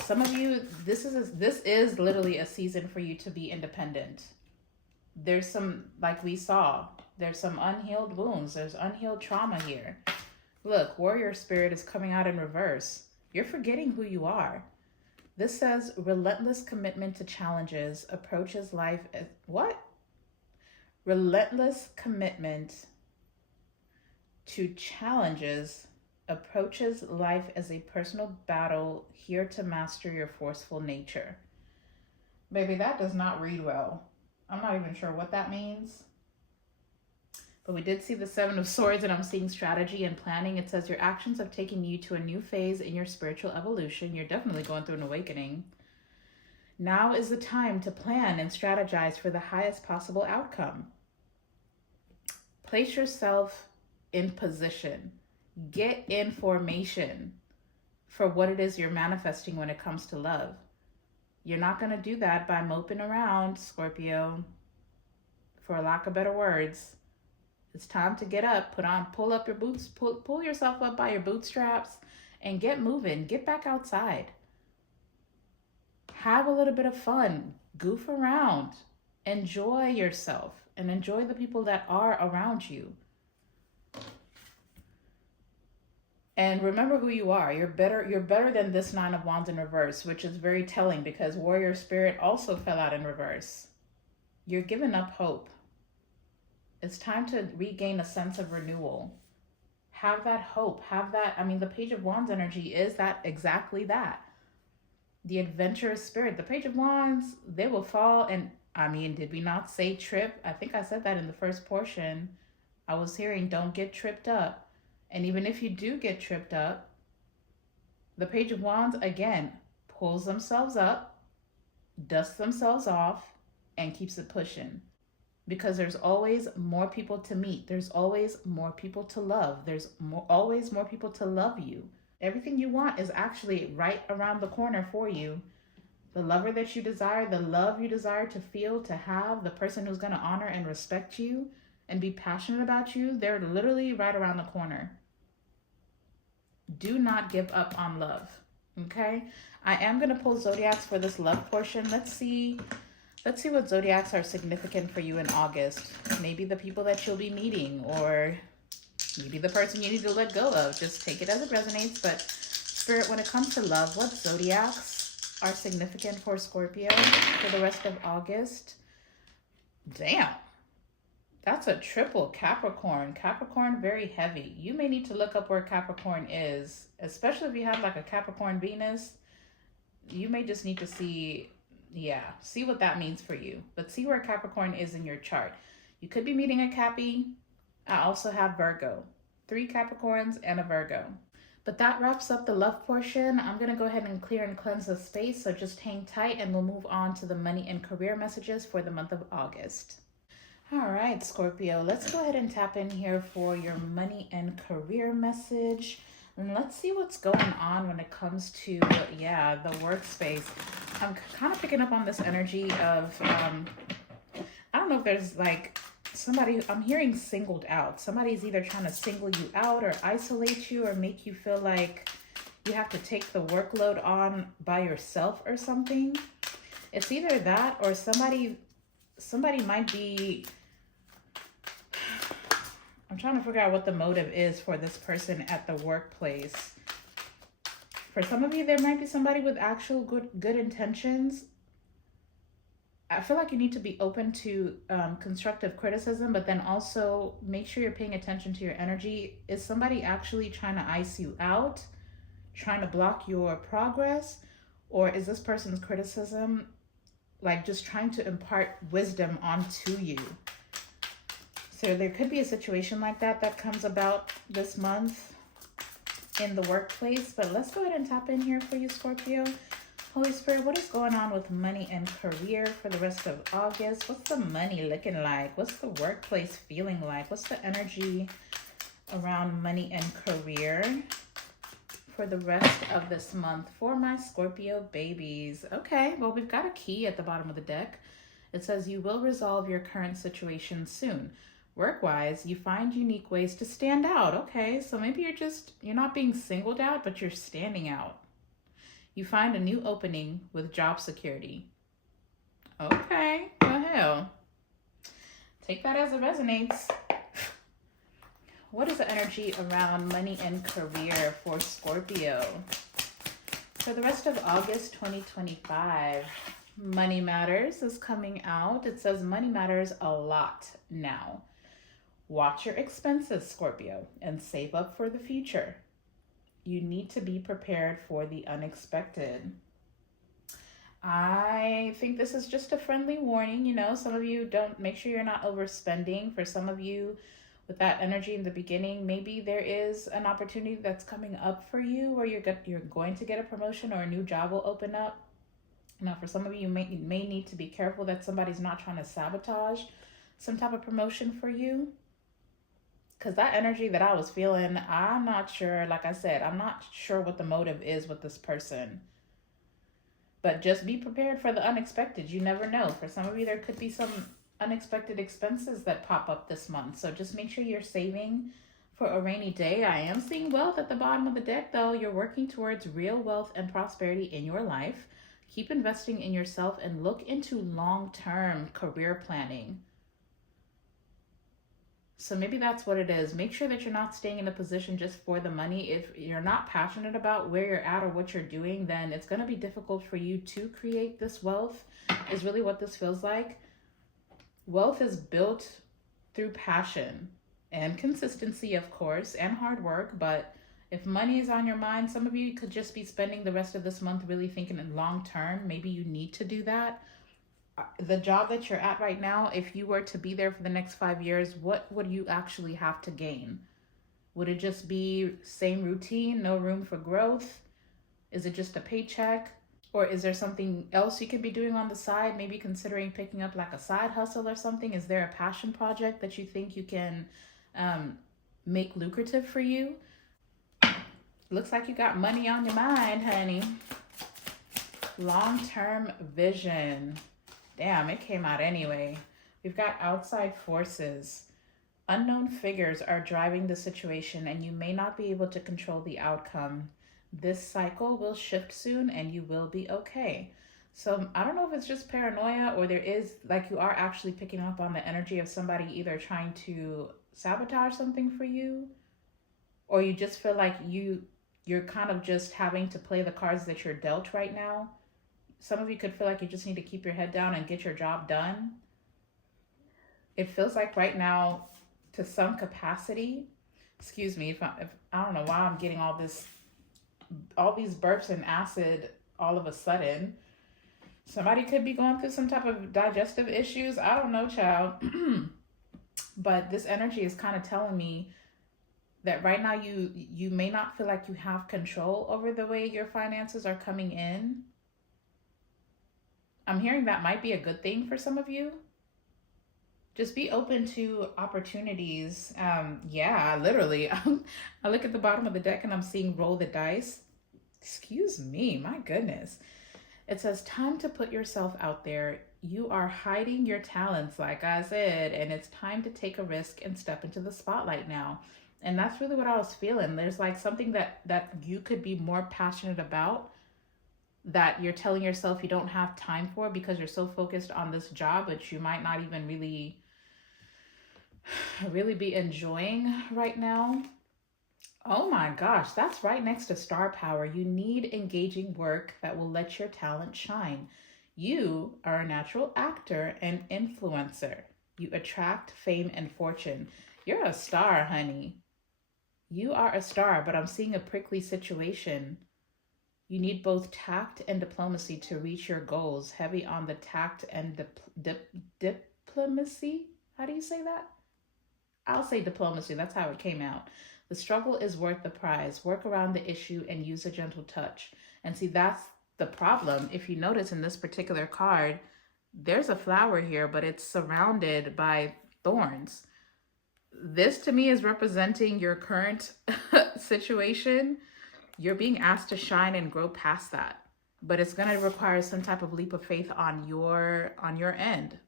Some of you, this is literally a season for you to be independent. There's some, like we saw, there's some unhealed wounds. There's unhealed trauma here. Look, warrior spirit is coming out in reverse. You're forgetting who you are. This says relentless commitment to challenges approaches life as what? Relentless commitment to challenges approaches life as a personal battle here to master your forceful nature. Baby, that does not read well. I'm not even sure what that means. But we did see the Seven of Swords, and I'm seeing strategy and planning. It says your actions have taken you to a new phase in your spiritual evolution. You're definitely going through an awakening. Now is the time to plan and strategize for the highest possible outcome. Place yourself in position. Get in formation for what it is you're manifesting when it comes to love. You're not going to do that by moping around, Scorpio. For lack of better words. It's time to get up, pull up your boots, pull yourself up by your bootstraps and get moving. Get back outside. Have a little bit of fun. Goof around. Enjoy yourself and enjoy the people that are around you. And remember who you are. You're better than this Nine of Wands in reverse, which is very telling because warrior spirit also fell out in reverse. You're giving up hope. It's time to regain a sense of renewal. Have that hope. Have that. I mean, the Page of Wands energy is that exactly that. The adventurous spirit. The Page of Wands, they will fall. And I mean, did we not say trip? I think I said that in the first portion. I was hearing don't get tripped up. And even if you do get tripped up, the Page of Wands, again, pulls themselves up, dusts themselves off, and keeps it pushing. Because there's always more people to meet. There's always more people to love. There's always more people to love you. Everything you want is actually right around the corner for you. The lover that you desire, the love you desire to feel, to have, the person who's going to honor and respect you and be passionate about you, they're literally right around the corner. Do not give up on love, okay? I am going to pull zodiacs for this love portion. Let's see what zodiacs are significant for you in August. Maybe the people that you'll be meeting, or maybe the person you need to let go of. Just take it as it resonates. But Spirit, when it comes to love, what zodiacs are significant for Scorpio for the rest of August? Damn. That's a triple Capricorn. Capricorn, very heavy. You may need to look up where Capricorn is, especially if you have like a Capricorn Venus. You may just need to see what that means for you. But see where Capricorn is in your chart. You could be meeting a Cappy. I also have Virgo. 3 Capricorns and a Virgo. But that wraps up the love portion. I'm going to go ahead and clear and cleanse the space. So just hang tight and we'll move on to the money and career messages for the month of August. All right, Scorpio, let's go ahead and tap in here for your money and career message. And let's see what's going on when it comes to, the workspace. I'm kind of picking up on this energy of, I don't know if there's like somebody, I'm hearing singled out. Somebody's either trying to single you out or isolate you or make you feel like you have to take the workload on by yourself or something. It's either that or somebody might be, I'm trying to figure out what the motive is for this person at the workplace. For some of you, there might be somebody with actual good intentions. I feel like you need to be open to constructive criticism, but then also make sure you're paying attention to your energy. Is somebody actually trying to ice you out, trying to block your progress? Or is this person's criticism like just trying to impart wisdom onto you? So there could be a situation like that comes about this month in the workplace. But let's go ahead and tap in here for you, Scorpio. Holy Spirit, what is going on with money and career for the rest of August? What's the money looking like? What's the workplace feeling like? What's the energy around money and career for the rest of this month for my Scorpio babies. Okay, well, we've got a key at the bottom of the deck. It says you will resolve your current situation soon. Work-wise, you find unique ways to stand out. Okay, so maybe you're not being singled out, but you're standing out. You find a new opening with job security. Okay, well, hell, take that as it resonates. What is the energy around money and career for Scorpio for the rest of August 2025? Money Matters is coming out. It says money matters a lot now. Watch your expenses, Scorpio, and save up for the future. You need to be prepared for the unexpected. I think this is just a friendly warning. You know, some of you don't, make sure you're not overspending. For some of you, with that energy in the beginning, maybe there is an opportunity that's coming up for you where you're going to get a promotion or a new job will open up. Now, for some of you, you may need to be careful that somebody's not trying to sabotage some type of promotion for you. Because that energy that I was feeling, I'm not sure, like I said, I'm not sure what the motive is with this person. But just be prepared for the unexpected. You never know. For some of you, there could be some unexpected expenses that pop up this month. So just make sure you're saving for a rainy day. I am seeing wealth at the bottom of the deck, though. You're working towards real wealth and prosperity in your life. Keep investing in yourself and look into long-term career planning. So maybe that's what it is. Make sure that you're not staying in a position just for the money. If you're not passionate about where you're at or what you're doing, then it's going to be difficult for you to create this wealth, is really what this feels like. Wealth is built through passion and consistency, of course, and hard work. But if money is on your mind, some of you could just be spending the rest of this month really thinking in long term. Maybe you need to do that. The job that you're at right now, if you were to be there for the next 5 years, what would you actually have to gain? Would it just be same routine, no room for growth? Is it just a paycheck? Or is there something else you could be doing on the side? Maybe considering picking up like a side hustle or something? Is there a passion project that you think you can make lucrative for you? Looks like you got money on your mind, honey. Long-term vision. Damn, it came out anyway. We've got outside forces. Unknown figures are driving the situation and you may not be able to control the outcome. This cycle will shift soon and you will be okay. So I don't know if it's just paranoia or there is, like, you are actually picking up on the energy of somebody either trying to sabotage something for you, or you just feel like you're kind of just having to play the cards that you're dealt right now. Some of you could feel like you just need to keep your head down and get your job done. It feels like right now, to some capacity, excuse me, if I don't know why I'm getting all these burps and acid all of a sudden. Somebody could be going through some type of digestive issues. I don't know, child. But this energy is kind of telling me that right now you may not feel like you have control over the way your finances are coming in. I'm hearing that might be a good thing for some of you. Just be open to opportunities. Yeah, literally. I look at the bottom of the deck and I'm seeing roll the dice. Excuse me, my goodness. It says time to put yourself out there. You are hiding your talents, like I said, and it's time to take a risk and step into the spotlight now. And that's really what I was feeling. There's like something that you could be more passionate about, that you're telling yourself you don't have time for because you're so focused on this job, which you might not even really be enjoying right now. Oh my gosh, that's right next to star power. You need engaging work that will let your talent shine. You are a natural actor and influencer. You attract fame and fortune. You're a star, honey. You are a star, but I'm seeing a prickly situation. You need both tact and diplomacy to reach your goals. Heavy on the tact and diplomacy. How do you say that? I'll say diplomacy. That's how it came out. The struggle is worth the prize. Work around the issue and use a gentle touch. And see, that's the problem. If you notice in this particular card, there's a flower here, but it's surrounded by thorns. This to me is representing your current situation. You're being asked to shine and grow past that. But it's going to require some type of leap of faith on your end.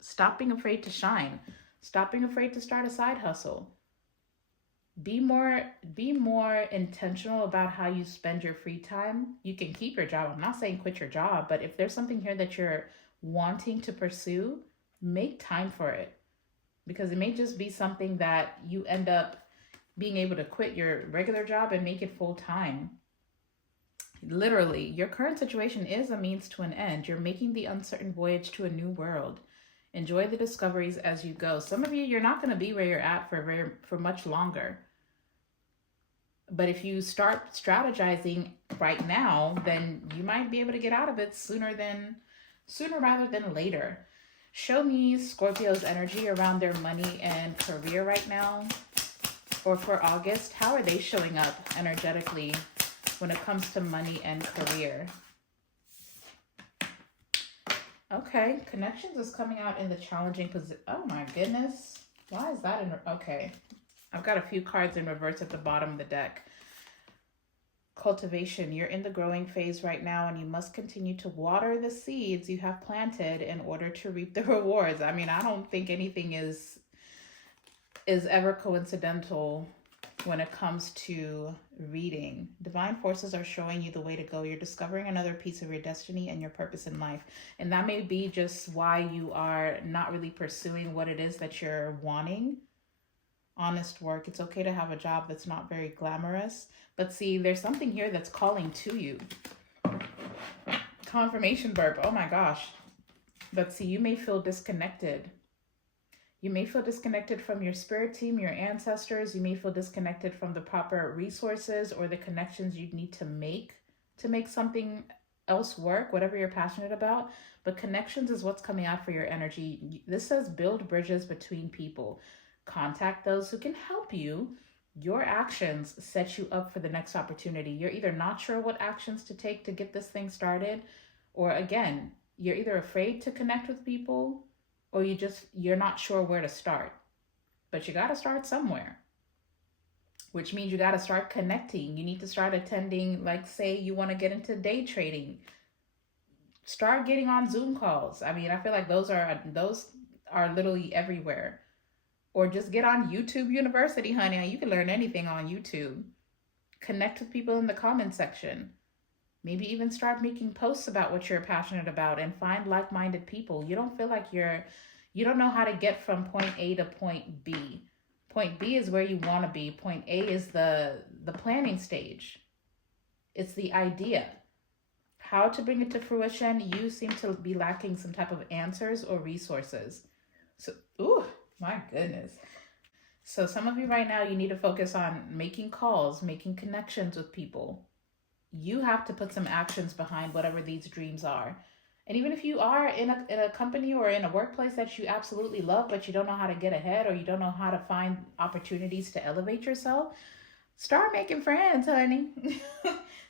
Stop being afraid to shine. Stop being afraid to start a side hustle. Be more intentional about how you spend your free time. You can keep your job. I'm not saying quit your job, but if there's something here that you're wanting to pursue, make time for it. Because it may just be something that you end up being able to quit your regular job and make it full time. Literally, your current situation is a means to an end. You're making the uncertain voyage to a new world. Enjoy the discoveries as you go. Some of you, you're not going to be where you're at for much longer. But if you start strategizing right now, then you might be able to get out of it sooner rather than later. Show me Scorpio's energy around their money and career right now, or for August. How are they showing up energetically when it comes to money and career? Okay, connections is coming out in the challenging position. Oh my goodness. Why is that in? Okay, I've got a few cards in reverse at the bottom of the deck. Cultivation, you're in the growing phase right now, and you must continue to water the seeds you have planted in order to reap the rewards. I mean, I don't think anything is ever coincidental when it comes to reading. Divine forces are showing you the way to go. You're discovering another piece of your destiny and your purpose in life. And that may be just why you are not really pursuing what it is that you're wanting. Honest work. It's okay to have a job that's not very glamorous. But see, there's something here that's calling to you. Confirmation burp. Oh my gosh. But see, you may feel disconnected. You may feel disconnected from your spirit team, your ancestors. You may feel disconnected from the proper resources or the connections you need to make something else work, whatever you're passionate about. But connections is what's coming out for your energy. This says build bridges between people. Contact those who can help you. Your actions set you up for the next opportunity. You're either not sure what actions to take to get this thing started, or again, you're either afraid to connect with people, or you're not sure where to start. But you got to start somewhere, which means you got to start connecting. You need to start attending, like say you want to get into day trading. Start getting on Zoom calls. I mean, I feel like those are literally everywhere. Or just get on YouTube University, honey. You can learn anything on YouTube. Connect with people in the comment section. Maybe even start making posts about what you're passionate about and find like-minded people. You don't feel like you don't know how to get from point A to point B. Point B is where you want to be. Point A is the planning stage. It's the idea. How to bring it to fruition, you seem to be lacking some type of answers or resources. So, ooh. My goodness. So some of you right now, you need to focus on making calls, making connections with people. You have to put some actions behind whatever these dreams are. And even if you are in a company or in a workplace that you absolutely love, but you don't know how to get ahead, or you don't know how to find opportunities to elevate yourself, start making friends, honey.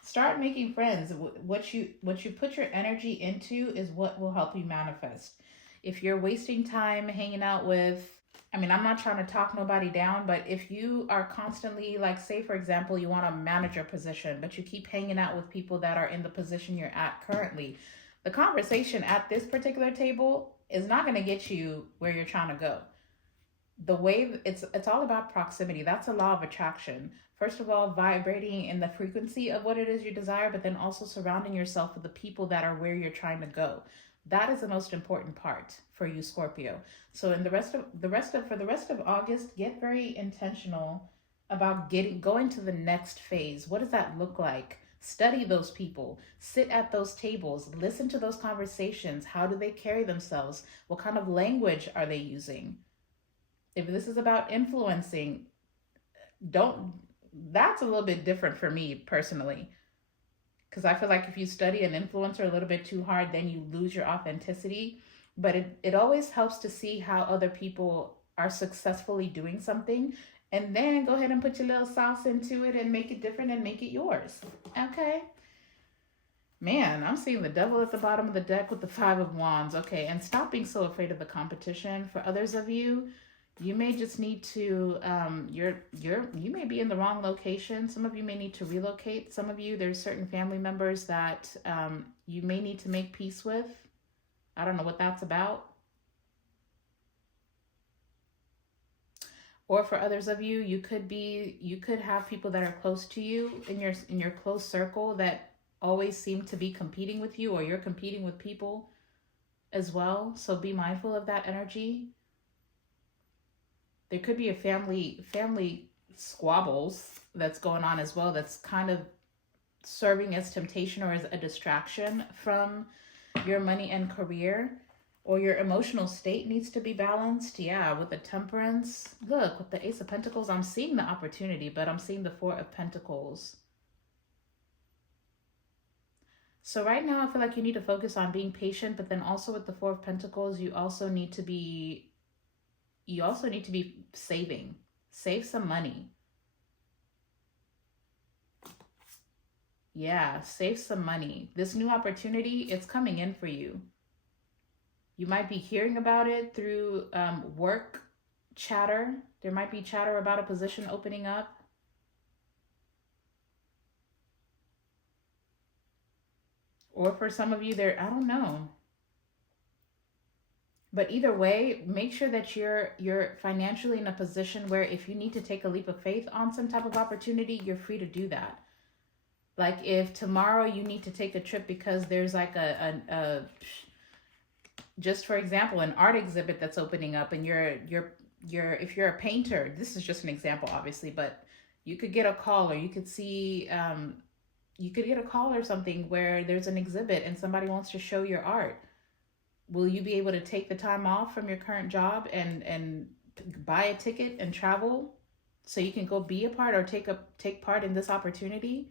Start making friends. What you put your energy into is what will help you manifest. If you're wasting time hanging out with, I mean, I'm not trying to talk nobody down, but if you are constantly, like, say, for example, you want a manager position, but you keep hanging out with people that are in the position you're at currently, the conversation at this particular table is not going to get you where you're trying to go. The way it's all about proximity. That's a law of attraction. First of all, vibrating in the frequency of what it is you desire, but then also surrounding yourself with the people that are where you're trying to go. That is the most important part for you, Scorpio. So in for the rest of August, get very intentional about going to the next phase. What does that look like? Study those people, sit at those tables, listen to those conversations. How do they carry themselves? What kind of language are they using? If this is about influencing, that's a little bit different for me personally. Because I feel like if you study an influencer a little bit too hard, then you lose your authenticity. But it always helps to see how other people are successfully doing something, and then go ahead and put your little sauce into it and make it different and make it yours. Okay? Man, I'm seeing the devil at the bottom of the deck with the 5 of Wands. Okay, and stop being so afraid of the competition. For others of you, You may just need to, you may be in the wrong location. Some of you may need to relocate. Some of you, there's certain family members that you may need to make peace with. I don't know what that's about. Or for others of you, you could have people that are close to you in your close circle that always seem to be competing with you, or you're competing with people as well. So be mindful of that energy. There could be a family squabbles that's going on as well, that's kind of serving as temptation or as a distraction from your money and career. Or your emotional state needs to be balanced. Yeah, with the Temperance. Look, with the Ace of Pentacles, I'm seeing the opportunity, but I'm seeing the Four of Pentacles. So right now, I feel like you need to focus on being patient, but then also with the Four of Pentacles, you also need to be saving. Save some money. Yeah, save some money. This new opportunity, it's coming in for you. You might be hearing about it through work chatter. There might be chatter about a position opening up. Or for some of you, I don't know. But either way, make sure that you're financially in a position where if you need to take a leap of faith on some type of opportunity, you're free to do that. Like if tomorrow you need to take a trip because there's like just for example, an art exhibit that's opening up, and if you're a painter, this is just an example, obviously, but you could get a call, or you could see, you could get a call or something where there's an exhibit and somebody wants to show your art. Will you be able to take the time off from your current job and buy a ticket and travel so you can go be a part or take part in this opportunity?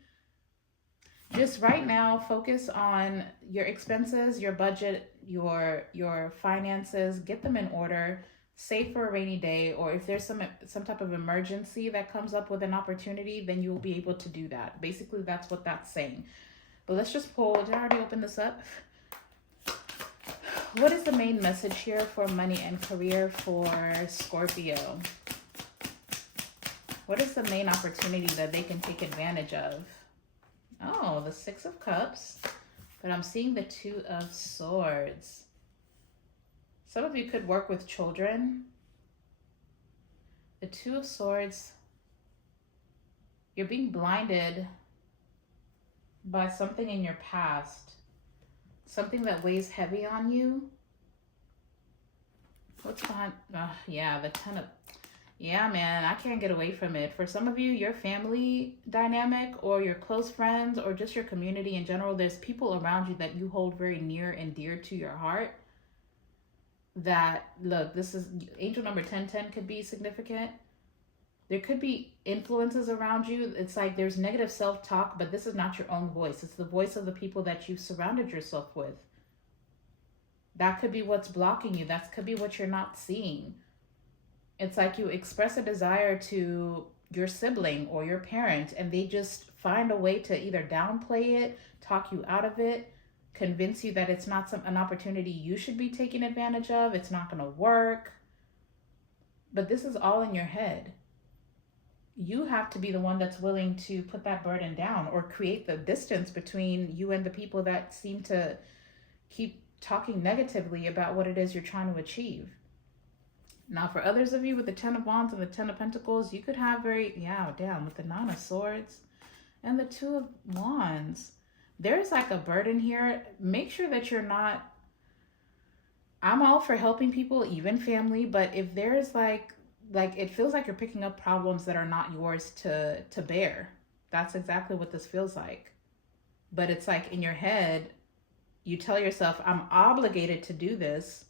Just right now, focus on your expenses, your budget, your finances. Get them in order. Save for a rainy day, or if there's some type of emergency that comes up with an opportunity, then you will be able to do that. Basically, that's what that's saying. But let's just pull. Did I already open this up? What is the main message here for money and career for Scorpio? What is the main opportunity that they can take advantage of? Oh, the Six of Cups, but I'm seeing the Two of Swords. Some of you could work with children. The Two of Swords, you're being blinded by something in your past, something that weighs heavy on you. What's behind? Yeah, the Ten of... Yeah, man, I can't get away from it. For some of you, your family dynamic or your close friends or just your community in general, there's people around you that you hold very near and dear to your heart. That, look, this is angel number 1010 could be significant. There could be influences around you. It's like there's negative self-talk, but this is not your own voice. It's the voice of the people that you've surrounded yourself with. That could be what's blocking you. That could be what you're not seeing. It's like you express a desire to your sibling or your parent, and they just find a way to either downplay it, talk you out of it, convince you that it's not an opportunity you should be taking advantage of. It's not going to work. But this is all in your head. You have to be the one that's willing to put that burden down or create the distance between you and the people that seem to keep talking negatively about what it is you're trying to achieve. Now, for others of you with the Ten of Wands and the Ten of Pentacles, you could have with the Nine of Swords and the Two of Wands. There's like a burden here. Make sure that you're not... I'm all for helping people, even family, but if there's like it feels like you're picking up problems that are not yours to bear. That's exactly what this feels like. But it's like in your head, you tell yourself, I'm obligated to do this,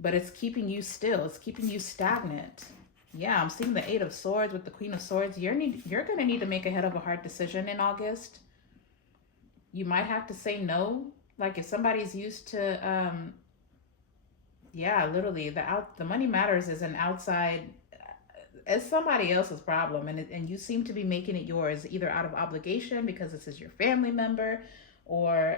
but it's keeping you still. It's keeping you stagnant. Yeah, I'm seeing the Eight of Swords with the Queen of Swords. You're going to need to make a head of a heart decision in August. You might have to say no. Like if somebody's used to, literally the money matters is an outside, it's somebody else's problem. And you seem to be making it yours either out of obligation because this is your family member, or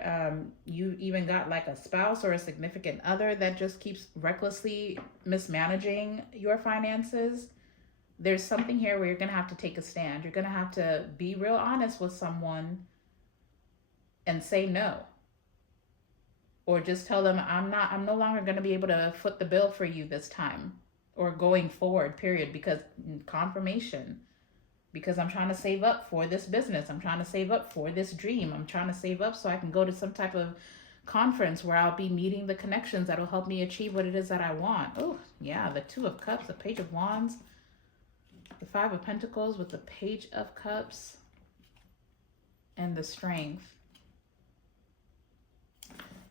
you even got like a spouse or a significant other that just keeps recklessly mismanaging your finances, there's something here where you're going to have to take a stand. You're going to have to be real honest with someone and say no. Or just tell them, I'm no longer going to be able to foot the bill for you this time or going forward, period, because confirmation. Because I'm trying to save up for this business. I'm trying to save up for this dream. I'm trying to save up so I can go to some type of conference where I'll be meeting the connections that'll help me achieve what it is that I want. Oh, yeah, the Two of Cups, the Page of Wands, the Five of Pentacles with the Page of Cups, and the Strength.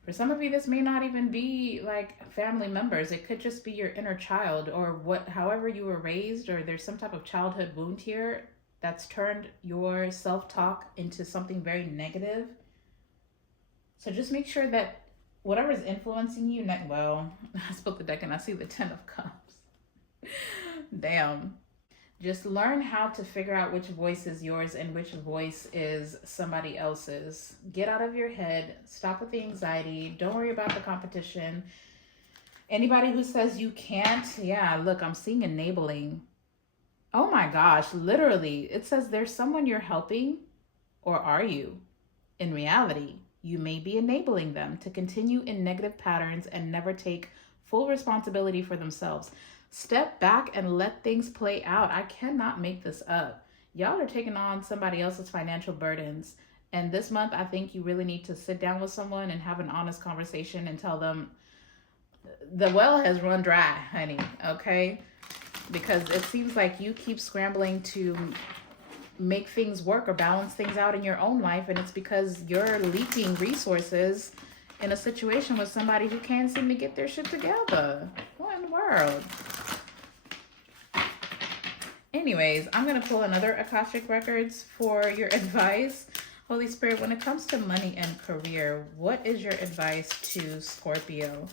For some of you, this may not even be like family members. It could just be your inner child or however you were raised, or there's some type of childhood wound here that's turned your self-talk into something very negative. So just make sure that whatever is influencing you, well, I split the deck and I see the Ten of Cups. Damn. Just learn how to figure out which voice is yours and which voice is somebody else's. Get out of your head. Stop with the anxiety. Don't worry about the competition. Anybody who says you can't, yeah, look, I'm seeing enabling. Oh my gosh, literally. It says there's someone you're helping, or are you? In reality, you may be enabling them to continue in negative patterns and never take full responsibility for themselves. Step back and let things play out. I cannot make this up. Y'all are taking on somebody else's financial burdens. And this month, I think you really need to sit down with someone and have an honest conversation and tell them the well has run dry, honey, okay? Because it seems like you keep scrambling to make things work or balance things out in your own life. And it's because you're leaking resources in a situation with somebody who can't seem to get their shit together. What in the world? Anyways, I'm going to pull another Akashic Records for your advice. Holy Spirit, when it comes to money and career, what is your advice to Scorpio?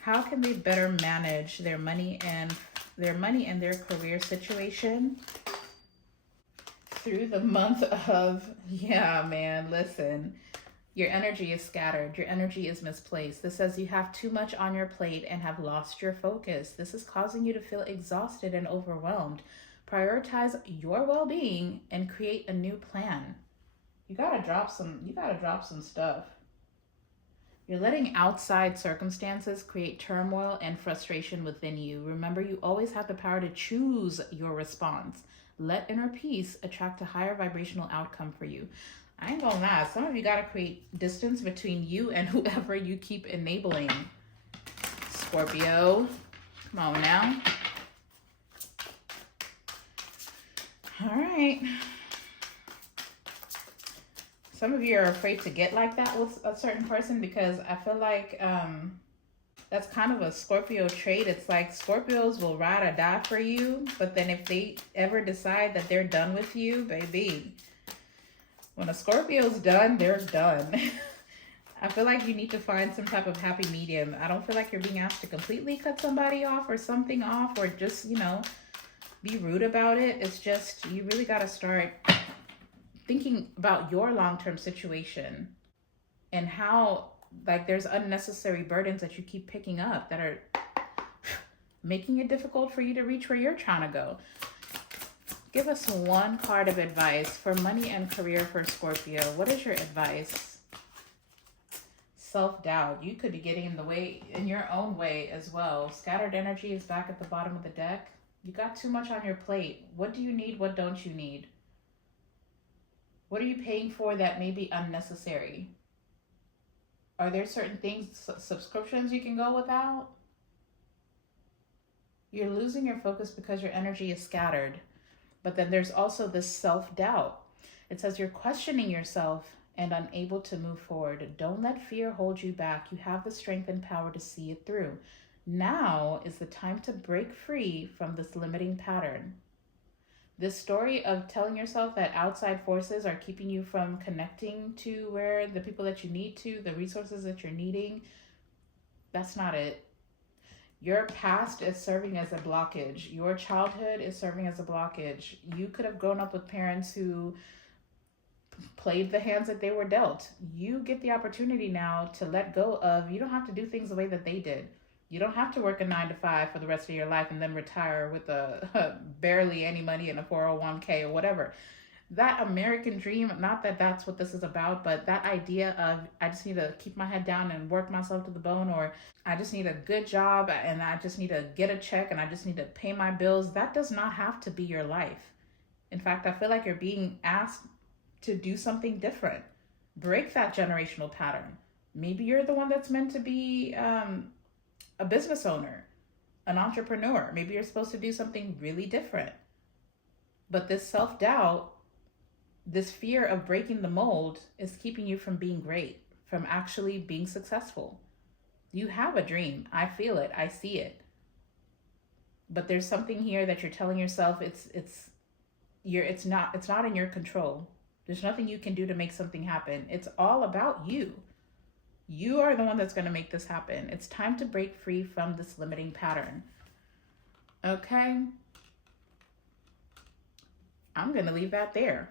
How can they better manage their money and their career situation through the month of, yeah, man, listen. Your energy is scattered. Your energy is misplaced. This says you have too much on your plate and have lost your focus. This is causing you to feel exhausted and overwhelmed. Prioritize your well-being and create a new plan. You gotta drop some stuff. You're letting outside circumstances create turmoil and frustration within you. Remember, you always have the power to choose your response. Let inner peace attract a higher vibrational outcome for you. I ain't gonna lie, some of you gotta create distance between you and whoever you keep enabling. Scorpio, come on now. All right. Some of you are afraid to get like that with a certain person because I feel like that's kind of a Scorpio trait. It's like Scorpios will ride or die for you, but then if they ever decide that they're done with you, baby, when a Scorpio's done, they're done. I feel like you need to find some type of happy medium. I don't feel like you're being asked to completely cut somebody off or something off or just, be rude about it. It's just, you really got to start thinking about your long-term situation and how, there's unnecessary burdens that you keep picking up that are making it difficult for you to reach where you're trying to go. Give us one card of advice for money and career for Scorpio. What is your advice? Self-doubt. You could be getting in your own way as well. Scattered energy is back at the bottom of the deck. You got too much on your plate. What do you need? What don't you need? What are you paying for that may be unnecessary? Are there certain things, subscriptions you can go without? You're losing your focus because your energy is scattered. But then there's also this self-doubt. It says you're questioning yourself and unable to move forward. Don't let fear hold you back. You have the strength and power to see it through. Now is the time to break free from this limiting pattern. This story of telling yourself that outside forces are keeping you from connecting to where the people that you need to, the resources that you're needing, that's not it. Your past is serving as a blockage. Your childhood is serving as a blockage. You could have grown up with parents who played the hands that they were dealt. You get the opportunity now to let go of, you don't have to do things the way that they did. You don't have to work a 9 to 5 for the rest of your life and then retire with barely any money in a 401k or whatever. That American dream, not that that's what this is about, but that idea of I just need to keep my head down and work myself to the bone, or I just need a good job and I just need to get a check and I just need to pay my bills, that does not have to be your life. In fact, I feel like you're being asked to do something different. Break that generational pattern. Maybe you're the one that's meant to be a business owner, an entrepreneur. Maybe you're supposed to do something really different. But this self-doubt, this fear of breaking the mold is keeping you from being great, from actually being successful. You have a dream. I feel it. I see it. But there's something here that you're telling yourself it's not in your control. There's nothing you can do to make something happen. It's all about you. You are the one that's going to make this happen. It's time to break free from this limiting pattern. Okay? I'm going to leave that there.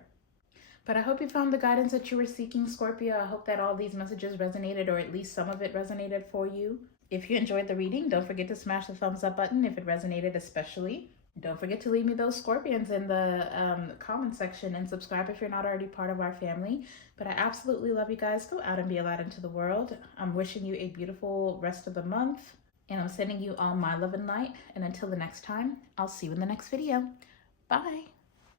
But I hope you found the guidance that you were seeking, Scorpio. I hope that all these messages resonated, or at least some of it resonated for you. If you enjoyed the reading, don't forget to smash the thumbs up button if it resonated especially. Don't forget to leave me those scorpions in the comment section, and subscribe if you're not already part of our family. But I absolutely love you guys. Go out and be a light into the world. I'm wishing you a beautiful rest of the month, and I'm sending you all my love and light. And until the next time, I'll see you in the next video. Bye.